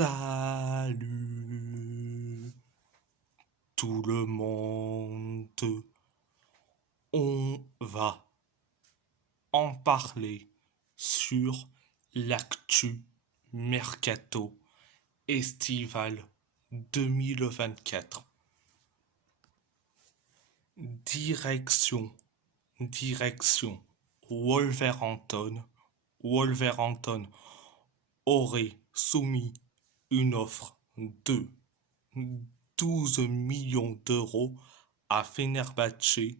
Salut tout le monde. On va en parler sur l'actu mercato estival 2024. Direction, direction Wolverhampton. Wolverhampton aurait soumis une offre de 12 millions d'euros à Fenerbahçe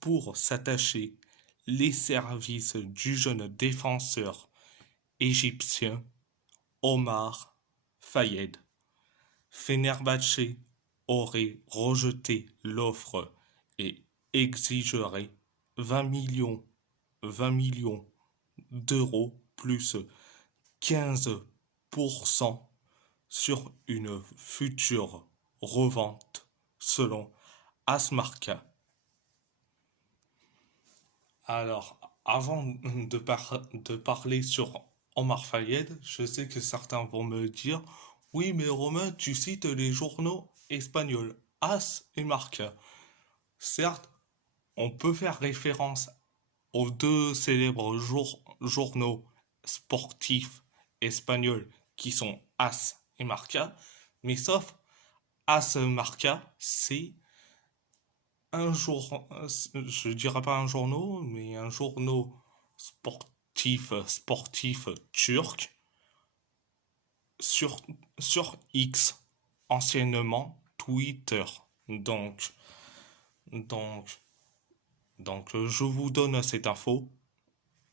pour s'attacher les services du jeune défenseur égyptien Omar Fayed. Fenerbahçe aurait rejeté l'offre et exigerait 20 millions d'euros plus 15% sur une future revente selon Asmarca. Alors, avant de parler sur Omar Fayed, je sais que certains vont me dire, oui, mais Romain, tu cites les journaux espagnols, As et Marca. Certes, on peut faire référence aux deux célèbres journaux sportifs espagnols qui sont As et Marca, mais sauf As Marca, c'est un jour, je dirais pas un journaux, mais un journaux sportif turc sur, sur X, anciennement Twitter. Donc, donc, donc, je vous donne cette info.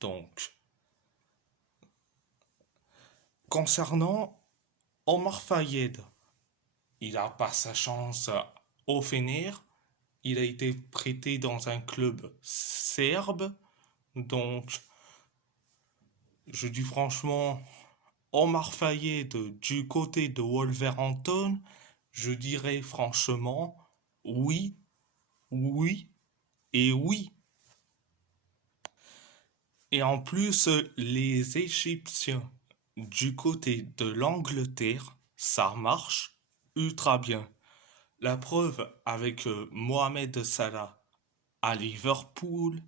Donc, concernant Omar Fayed, il n'a pas sa chance au Fener. Il a été prêté dans un club serbe. Donc, je dis franchement, Omar Fayed du côté de Wolverhampton, je dirais franchement oui, oui et oui. Et en plus, les Égyptiens du côté de l'Angleterre, ça marche ultra bien. La preuve avec Mohamed Salah à Liverpool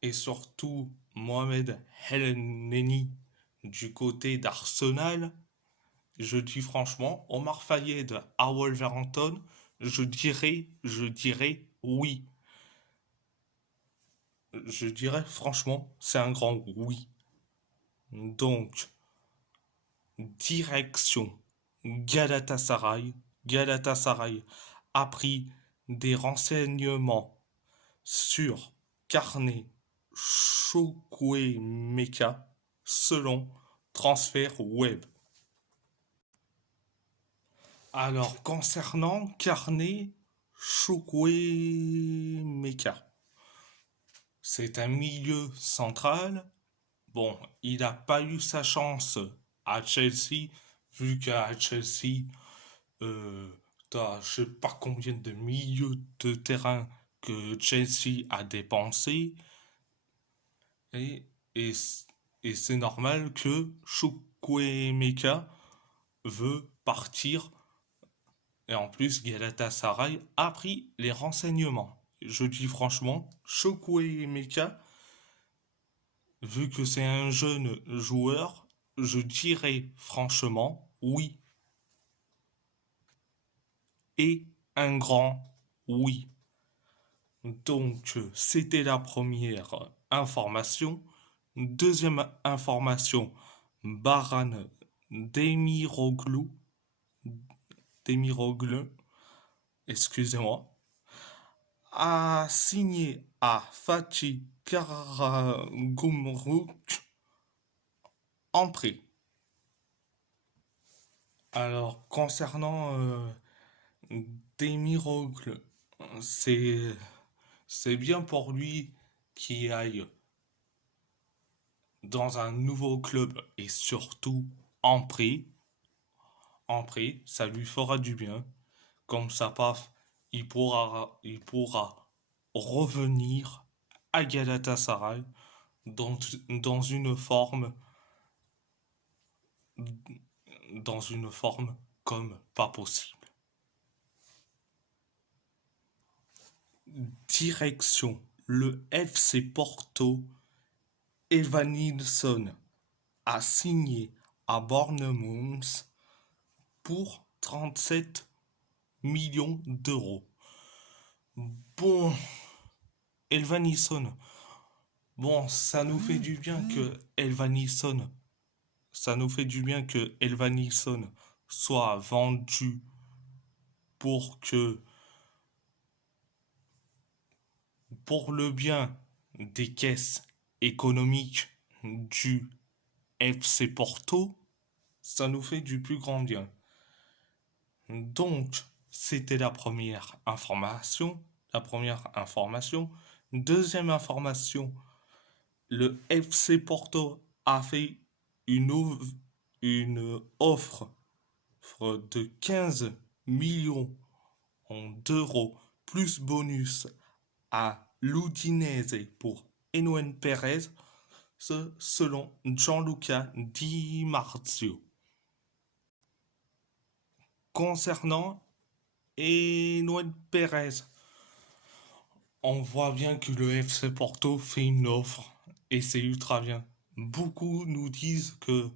et surtout Mohamed Elneny du côté d'Arsenal, je dis franchement, Omar Fayed à Wolverhampton, je dirais oui. Je dirais franchement, c'est un grand oui. Donc, direction Galatasaray. Galatasaray a pris des renseignements sur Carnet Chukwuemeka selon Transfer Web. Alors, concernant Carnet Chukwuemeka, c'est un milieu central. Bon, il n'a pas eu sa chance à Chelsea, vu qu'à Chelsea, t'as je sais pas combien de milieux de terrain que Chelsea a dépensé. Et, et, et c'est normal que Chukwuemeka veut partir. Et en plus, Galatasaray a pris les renseignements. Je dis franchement, Chukwuemeka, vu que c'est un jeune joueur, je dirais franchement oui. Et un grand oui. Donc, c'était la première information. Deuxième information, Baran Demiroglu, Demiroglu, excusez-moi, a signé à Fatih Karagümrük en prêt. Alors, concernant Demiroglu, c'est c'est bien pour lui qu'il aille dans un nouveau club et surtout en prêt. En prêt, ça lui fera du bien. Comme ça, paf, il pourra revenir à Galatasaray dans, dans une forme dans une forme comme pas possible. Direction le FC Porto, Evanilson a signé à Bournemouth pour 37 millions d'euros. Bon, Elvanilson, bon, ça nous fait du bien que Elvanilson, soit vendu pour que, pour le bien des caisses économiques du FC Porto, ça nous fait du plus grand bien. Donc, c'était la première information. Deuxième information, le FC Porto a fait une offre de 15 millions d'euros plus bonus à l'Udinese pour Enouen Perez, selon Gianluca Di Marzio. Concernant Enouen Perez, on voit bien que le FC Porto fait une offre et c'est ultra bien. Beaucoup nous disent que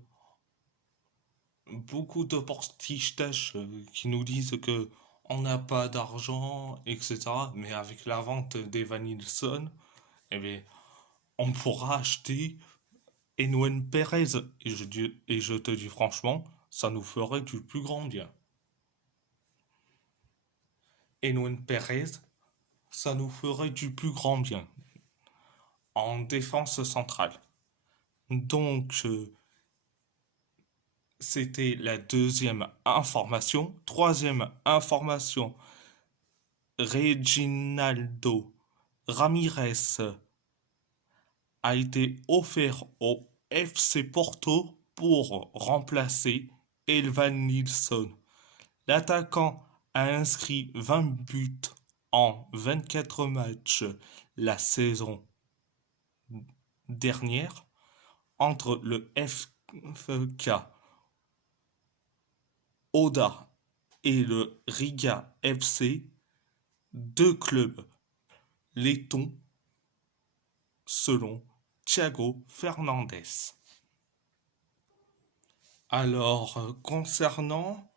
beaucoup de portistaches qui nous disent que on n'a pas d'argent, etc. Mais avec la vente d'Evanilson, eh bien, on pourra acheter Enouen Perez. Et je te dis franchement, ça nous ferait du plus grand bien. Enouen Perez, ça nous ferait du plus grand bien en défense centrale. Donc, c'était la deuxième information. Troisième information, Reginaldo Ramirez a été offert au FC Porto pour remplacer Elvanilson. L'attaquant a inscrit 20 buts en 24 matchs la saison dernière entre le FK Oda et le Riga FC, deux clubs lettons selon Thiago Fernandez. Alors, concernant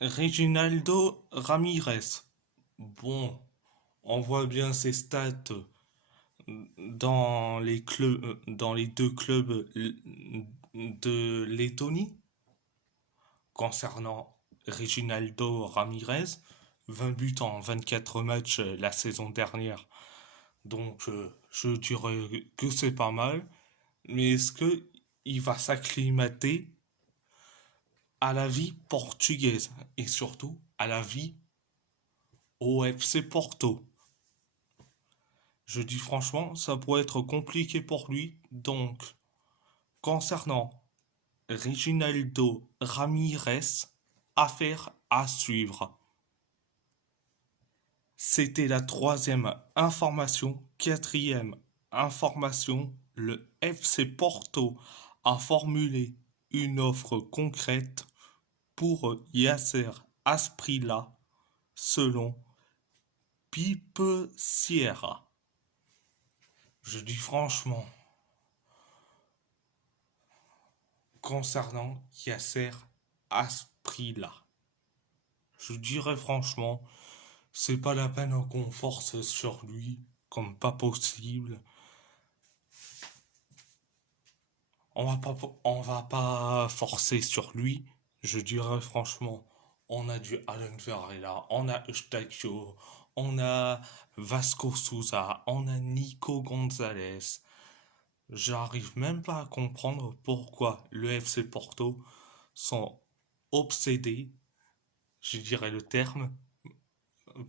Reginaldo Ramirez, bon, on voit bien ses stats dans les deux clubs de Lettonie. Concernant Reginaldo Ramirez, 20 buts en 24 matchs la saison dernière. Donc, je dirais que c'est pas mal. Mais est-ce qu'il va s'acclimater à la vie portugaise et surtout à la vie au FC Porto? Je dis franchement, ça pourrait être compliqué pour lui. Donc, concernant Reginaldo Ramirez, affaire à suivre. C'était la troisième information. Quatrième information, le FC Porto a formulé une offre concrète pour Yasser Asprilla, selon Pipe Sierra. Je dis franchement, concernant Yasser Asprilla, je dirais franchement, c'est pas la peine qu'on force sur lui, comme pas possible. On va pas forcer sur lui. Je dirais franchement, on a du Alan Varela, on a Eustachio, on a Vasco Souza, on a Nico Gonzalez. J'arrive même pas à comprendre pourquoi le FC Porto sont obsédés, je dirais le terme,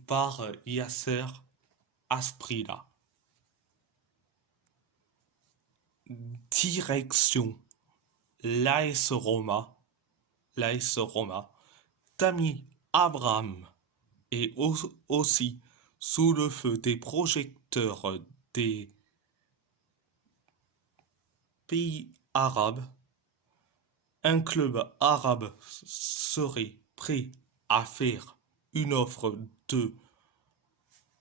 par Yasser Asprilla. Direction l'AS Roma, Tammy Abraham est aussi sous le feu des projecteurs des pays arabes un club arabe serait prêt à faire une offre de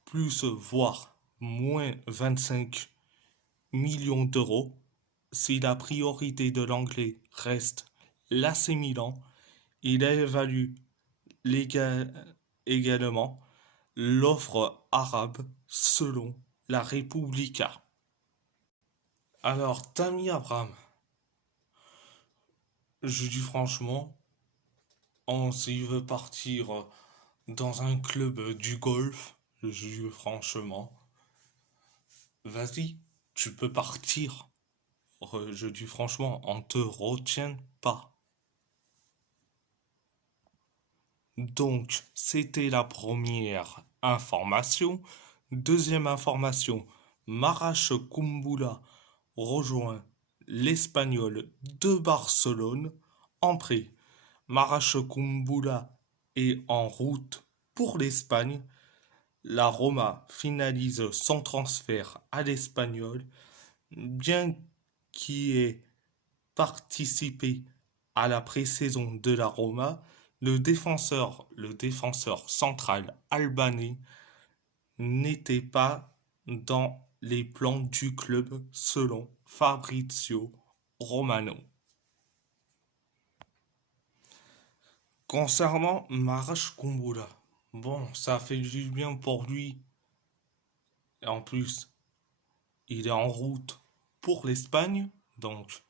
plus, voire moins 25 millions d'euros si la priorité de l'anglais reste l'AC Milan. Il évalue léga- également l'offre arabe selon la Repubblica. Alors, Tammy Abraham, je dis franchement, s'il veut partir dans un club du golf, je dis franchement, vas-y, tu peux partir. Je dis franchement, on te retient pas. Donc, c'était la première information. Deuxième information, Marache Kumbula rejoint l'Espagnol de Barcelone en prêt. Marache Kumbula est en route pour l'Espagne. La Roma finalise son transfert à l'Espagnol, bien qu'il ait participé à la pré-saison de la Roma. Le défenseur central albanais n'était pas dans les plans du club selon Fabrizio Romano. Concernant Marash Kumbula, bon, ça fait du bien pour lui. Et en plus, il est en route pour l'Espagne, donc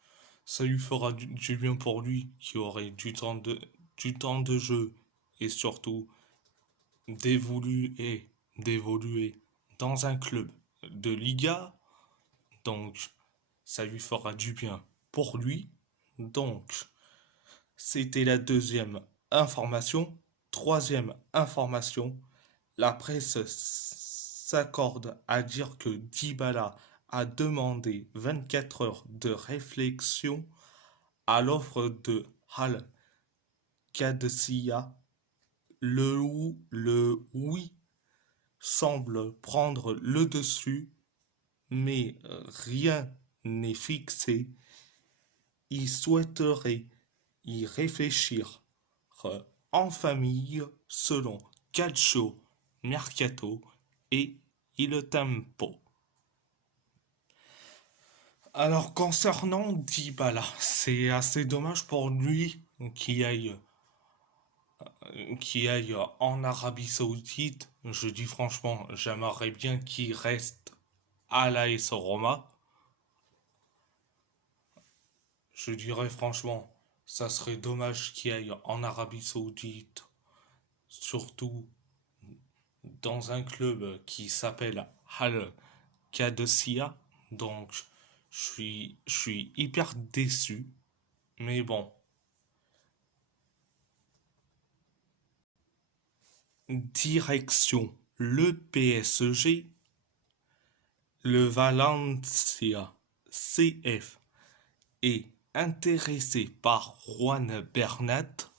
ça lui fera du bien pour lui qui aurait du temps de jeu et surtout d'évoluer dans un club de Liga. Donc ça lui fera du bien pour lui. Donc c'était la deuxième information. Troisième information, la presse s'accorde à dire que Dybala a demandé 24 heures de réflexion à l'offre de Al Qadsiya. Le oui semble prendre le dessus, mais rien n'est fixé. Il souhaiterait y réfléchir en famille selon Calcio Mercato et Il Tempo. Alors concernant Dybala, c'est assez dommage pour lui qu'il aille, en Arabie Saoudite. Je dis franchement, j'aimerais bien qu'il reste à l'AS Roma. Je dirais franchement, ça serait dommage qu'il aille en Arabie Saoudite, surtout dans un club qui s'appelle Al Qadsiya. Donc, je suis hyper déçu. Mais bon, direction le PSG, le Valencia CF est intéressé par Juan Bernat.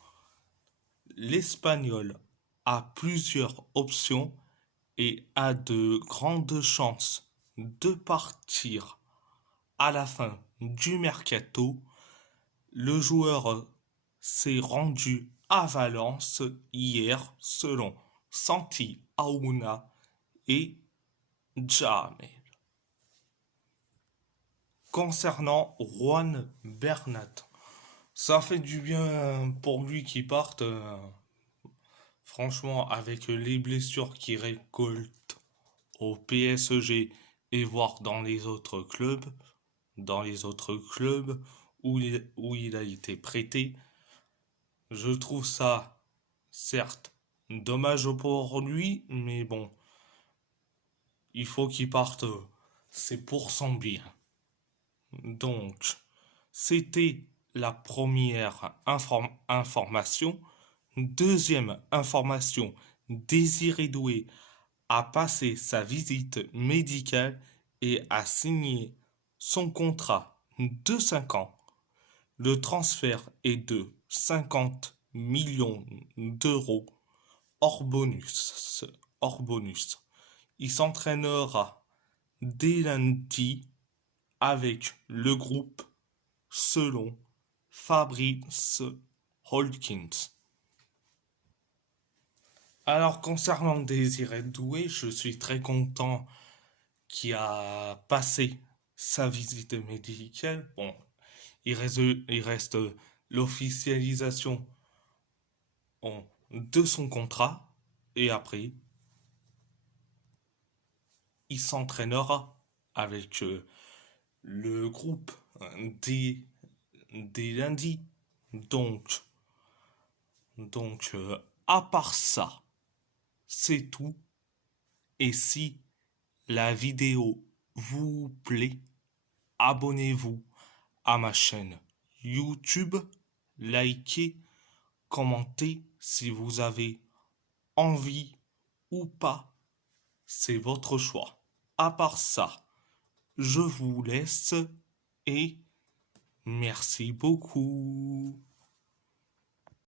L'Espagnol a plusieurs options et a de grandes chances de partir à la fin du mercato. Le joueur s'est rendu à Valence hier selon Santi Aouna et Jamel. Concernant Juan Bernat, ça fait du bien pour lui qu'il parte. Franchement, avec les blessures qu'il récolte au PSG et voir dans les autres clubs où il a été prêté, je trouve ça, certes, dommage pour lui, mais bon, il faut qu'il parte, c'est pour son bien. Donc, c'était la première information. Deuxième information, Désiré Doué a passé sa visite médicale et a signé son contrat de 5 ans. Le transfert est de 50 millions d'euros hors bonus. Hors bonus. Il s'entraînera dès lundi avec le groupe selon Fabrice Hawkins. Alors, concernant Désiré Doué, je suis très content qu'il a passé sa visite médicale. Bon, il reste l'officialisation de son contrat et après, il s'entraînera avec le groupe dès, dès lundi. Donc, donc, à part ça, c'est tout. Et si la vidéo vous plaît, abonnez-vous à ma chaîne YouTube, likez, commentez si vous avez envie ou pas, c'est votre choix. À part ça, je vous laisse et merci beaucoup.